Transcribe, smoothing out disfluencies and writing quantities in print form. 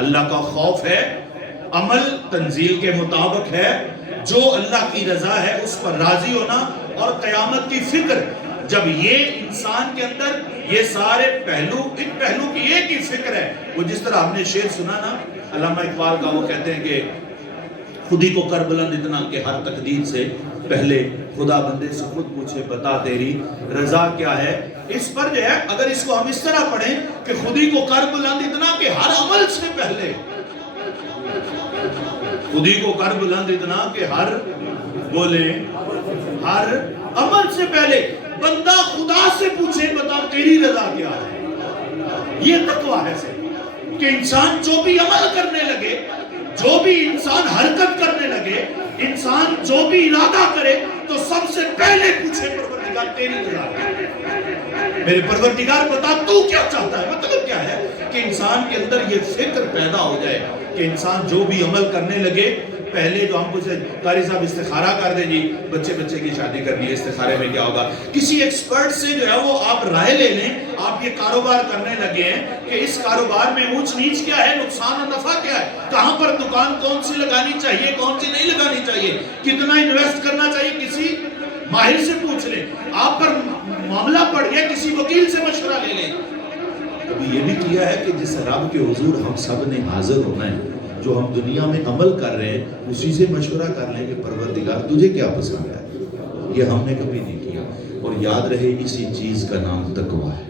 اللہ کا خوف ہے، عمل تنزیل کے مطابق ہے، جو اللہ کی رضا ہے اس پر راضی ہونا، اور قیامت کی فکر۔ جب یہ انسان کے اندر یہ سارے پہلو، ان پہلو کی ایک ہی فکر ہے، وہ جس طرح ہم نے شعر سنا نا علامہ اقبال کا، وہ کہتے ہیں کہ خودی کو کر بلند اتنا کہ ہر تقدیر سے پہلے خدا بندے سے خود پوچھے بتا تیری رضا کیا ہے۔ اس پر جو ہے اگر اس کو ہم اس طرح پڑھیں کہ خودی کو کر بلند اتنا کہ ہر عمل سے پہلے، خودی کو کر بلند اتنا کہ ہر عمل سے پہلے بندہ خدا سے پوچھے بتا تیری رضا کیا ہے۔ یہ تقویٰ ہے کہ انسان جو بھی عمل کرنے لگے، جو بھی انسان حرکت کرنے لگے، انسان جو بھی ارادہ کرے تو سب سے پہلے پوچھے پروردگار تیری رضا کیا ہے، میرے پروردگار بتا تو کیا چاہتا ہے۔ مطلب کیا ہے کہ انسان کے اندر یہ فکر پیدا ہو جائے کہ انسان جو بھی عمل کرنے لگے، پہلے جو ہم پوچھے قاری صاحب استخارہ کر دیں جی، بچے کی شادی کرنی ہے، استخارے میں کیا ہوگا؟ کسی ایکسپرٹ سے جو ہے وہ آپ رائے لے لیں۔ آپ یہ کاروبار کرنے لگے ہیں کہ اس کاروبار میں اونچ نیچ کیا ہے، نقصان و نفع کیا ہے، کہاں پر دکان کون سی لگانی چاہیے، کون سی نہیں لگانی چاہیے، کتنا انویسٹ کرنا چاہیے، کسی ماہر سے پوچھ لیں۔ آپ پر معاملہ پڑ گیا، کسی وکیل سے مشورہ لے لیں۔ ابھی یہ بھی کیا ہے کہ جس رب کے حضور ہم سب نے حاضر ہونا ہے، جو ہم دنیا میں عمل کر رہے ہیں اسی سے مشورہ کر لیں کہ پروردگار تجھے کیا پسند ہے۔ یہ ہم نے کبھی نہیں کیا، اور یاد رہے اسی چیز کا نام تقویٰ ہے۔